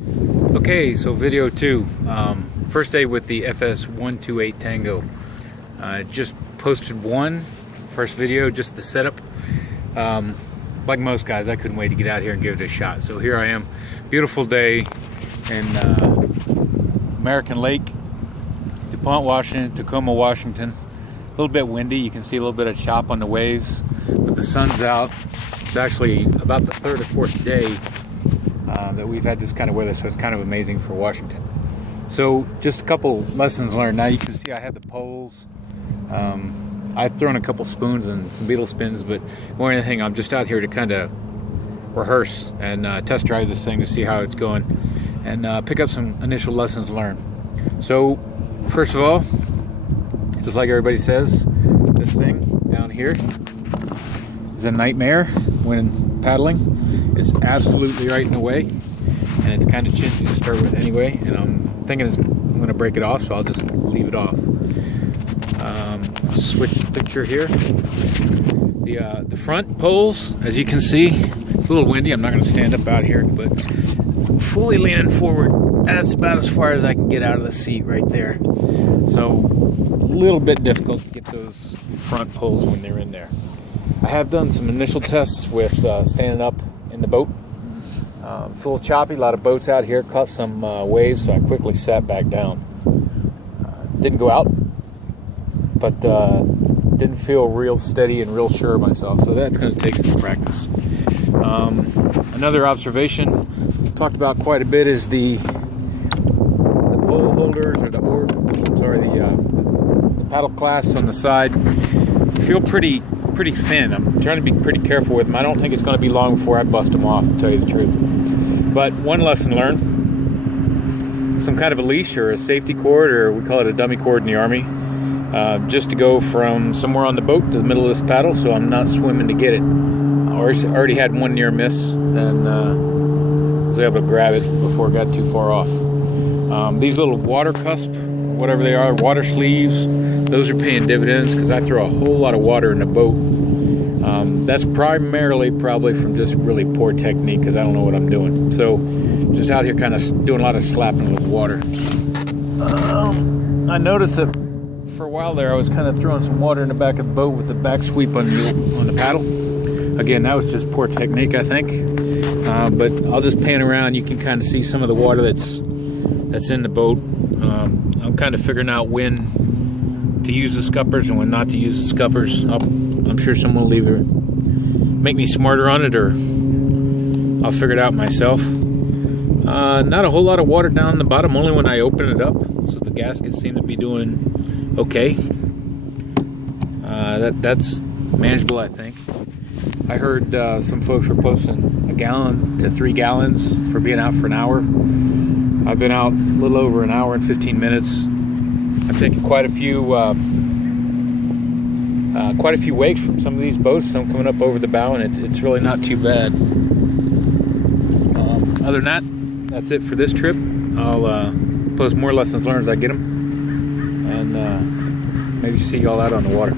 Okay, so video 2. First day with the FS128 Tango. Just posted one first video, just the setup. Like most guys, I couldn't wait to get out here and give it a shot. So here I am, beautiful day in American Lake, DuPont, Washington, Tacoma, Washington. A little bit windy, you can see a little bit of chop on the waves, but the sun's out. It's actually about the third or fourth day that we've had this kind of weather, so it's kind of amazing for Washington. So just a couple lessons learned. Now you can see I have the poles. I've thrown a couple spoons and some beetle spins, but more than anything, I'm just out here to kind of rehearse and test drive this thing to see how it's going and pick up some initial lessons learned. So first of all, just like everybody says, this thing down here is a nightmare when paddling. It's absolutely right in the way, and it's kind of chintzy to start with anyway, and I'm thinking I'm going to break it off, so I'll just leave it off. Switch the picture here. The front poles, as you can see, it's a little windy. I'm not going to stand up out here, but fully leaning forward, that's about as far as I can get out of the seat right there. So a little bit difficult to get those front poles when they're in there. I have done some initial tests with standing up in the boat. It's a little choppy, a lot of boats out here, caught some waves, so I quickly sat back down. Didn't go out, but didn't feel real steady and real sure of myself, so that's going to take some practice. Another observation talked about quite a bit is the pole holders, or the paddle clasps on the side feel pretty thin. I'm trying to be pretty careful with them. I don't think it's going to be long before I bust them off, to tell you the truth. But one lesson learned: some kind of a leash or a safety cord, or we call it a dummy cord in the Army, just to go from somewhere on the boat to the middle of this paddle, so I'm not swimming to get it. I already had one near miss, and was able to grab it before it got too far off. These little water cusp, whatever they are, water sleeves, those are paying dividends, because I throw a whole lot of water in the boat. That's probably from just really poor technique, because I don't know what I'm doing. So just out here kind of doing a lot of slapping with water. I noticed that for a while there I was kind of throwing some water in the back of the boat with the back sweep on the paddle. Again, that was just poor technique, I think. But I'll just pan around. You can kind of see some of the water that's in the boat. I'm kind of figuring out when to use the scuppers and when not to use the scuppers. I'm sure someone will either make me smarter on it, or I'll figure it out myself. Not a whole lot of water down the bottom, only when I open it up, so the gaskets seem to be doing okay. That's manageable, I think. I heard some folks were posting 1 gallon to 3 gallons for being out for an hour. I've been out a little over an hour and 15 minutes. I've taken quite a few wakes from some of these boats, some coming up over the bow, and it's really not too bad. Other than that, that's it for this trip. I'll post more lessons learned as I get them, and maybe see y'all out on the water.